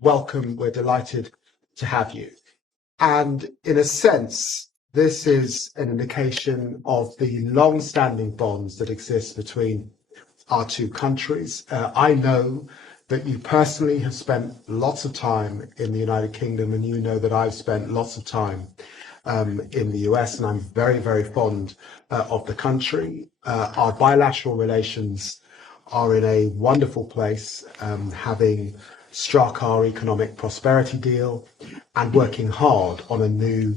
welcome. We're delighted to have you. And in a sense, this is an indication of the long-standing bonds that exist between our two countries. I know that you personally have spent lots of time in the United Kingdom, and you know that I've spent lots of time in the US, and I'm very, very fond of the country. Our bilateral relations are in a wonderful place, having struck our economic prosperity deal and working hard on a new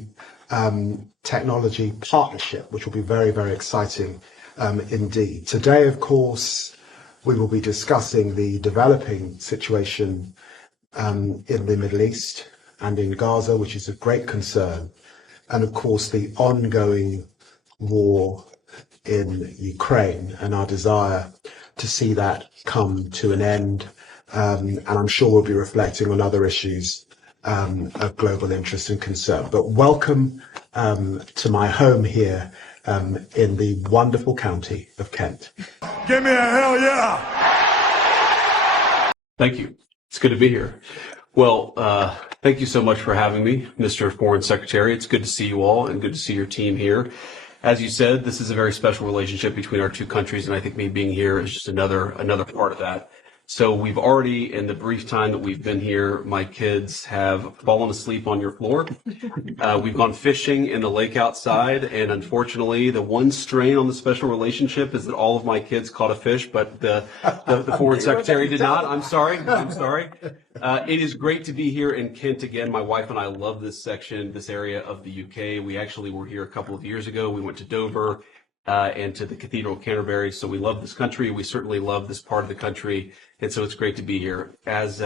technology partnership, which will be very, very exciting indeed. Today, of course, we will be discussing the developing situation in the Middle East and in Gaza, which is of great concern, and of course the ongoing war in Ukraine and our desire to see that come to an end. And I'm sure we'll be reflecting on other issues of global interest and concern. But welcome to my home here in the wonderful county of Kent. Give me a hell yeah! Thank you. It's good to be here. Well, thank you so much for having me, Mr. Foreign Secretary. It's good to see you all and good to see your team here. As you said, this is a very special relationship between our two countries, and I think me being here is just another part of that. So we've already, in the brief time that we've been here, my kids have fallen asleep on your floor. We've gone fishing in the lake outside, and unfortunately, the one strain on the special relationship is that all of my kids caught a fish, but the Foreign Secretary did not. I'm sorry. It is great to be here in Kent again. My wife and I love this area of the UK. We actually were here a couple of years ago. We went to Dover and to the Cathedral of Canterbury. So we love this country. We certainly love this part of the country. And so it's great to be here. As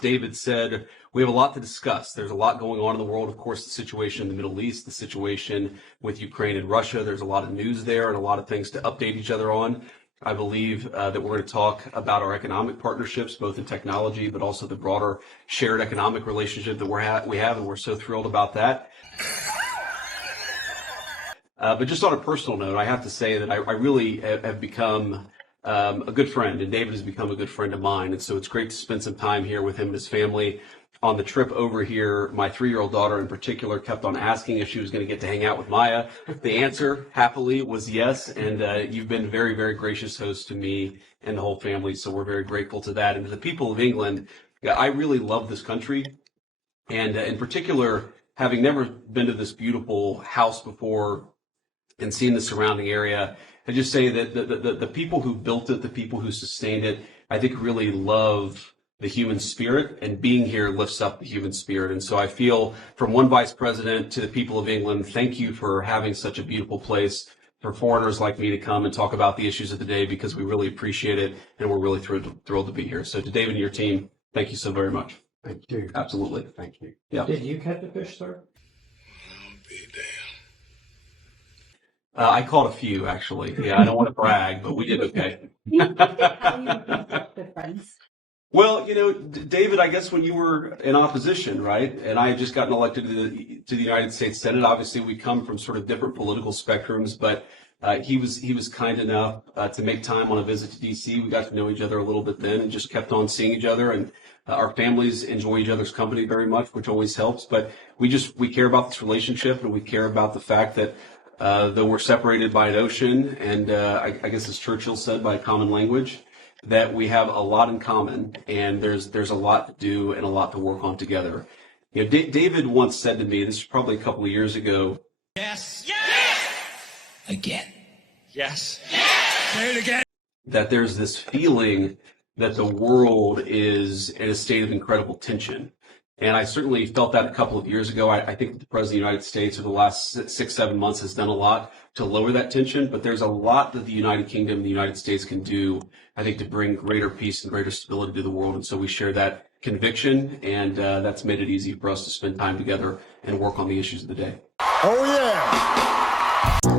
David said, we have a lot to discuss. There's a lot going on in the world. Of course, the situation in the Middle East, the situation with Ukraine and Russia. There's a lot of news there and a lot of things to update each other on. I believe that we're going to talk about our economic partnerships, both in technology, but also the broader shared economic relationship that we have, and we're so thrilled about that. But just on a personal note, I have to say that I really have become a good friend, and David has become a good friend of mine. And so it's great to spend some time here with him and his family. On the trip over here, my 3-year-old daughter in particular kept on asking if she was going to get to hang out with Maya. The answer, happily, was yes. And you've been very, very gracious host to me and the whole family. So we're very grateful to that. And to the people of England, I really love this country. And in particular, having never been to this beautiful house before and seen the surrounding area, I just say that the people who built it, the people who sustained it, I think really love the human spirit, and being here lifts up the human spirit. And so I feel, from one vice president to the people of England, thank you for having such a beautiful place for foreigners like me to come and talk about the issues of the day, because we really appreciate it, and we're really thrilled to be here. So to David and your team, thank you so very much. Thank you. Absolutely. Thank you. Yeah. Did you catch a fish, sir? I'll be damned. I caught a few, actually. Yeah, I don't want to brag, but we did okay. Good friends. Well, David, I guess when you were in opposition, right, and I had just gotten elected to the United States Senate, obviously we come from sort of different political spectrums, but he was kind enough to make time on a visit to D.C. We got to know each other a little bit then and just kept on seeing each other, and our families enjoy each other's company very much, which always helps. But we care about this relationship, and we care about the fact that though we're separated by an ocean, and I guess as Churchill said, by a common language, that we have a lot in common, and there's a lot to do and a lot to work on together. David once said to me, this was probably a couple of years ago. Yes. Yes. Again. Yes. Yes. Say it again. That there's this feeling that the world is in a state of incredible tension. And I certainly felt that a couple of years ago. I think the President of the United States over the last 6-7 months has done a lot to lower that tension, but there's a lot that the United Kingdom and the United States can do, I think, to bring greater peace and greater stability to the world. And so we share that conviction, and that's made it easy for us to spend time together and work on the issues of the day. Oh, yeah.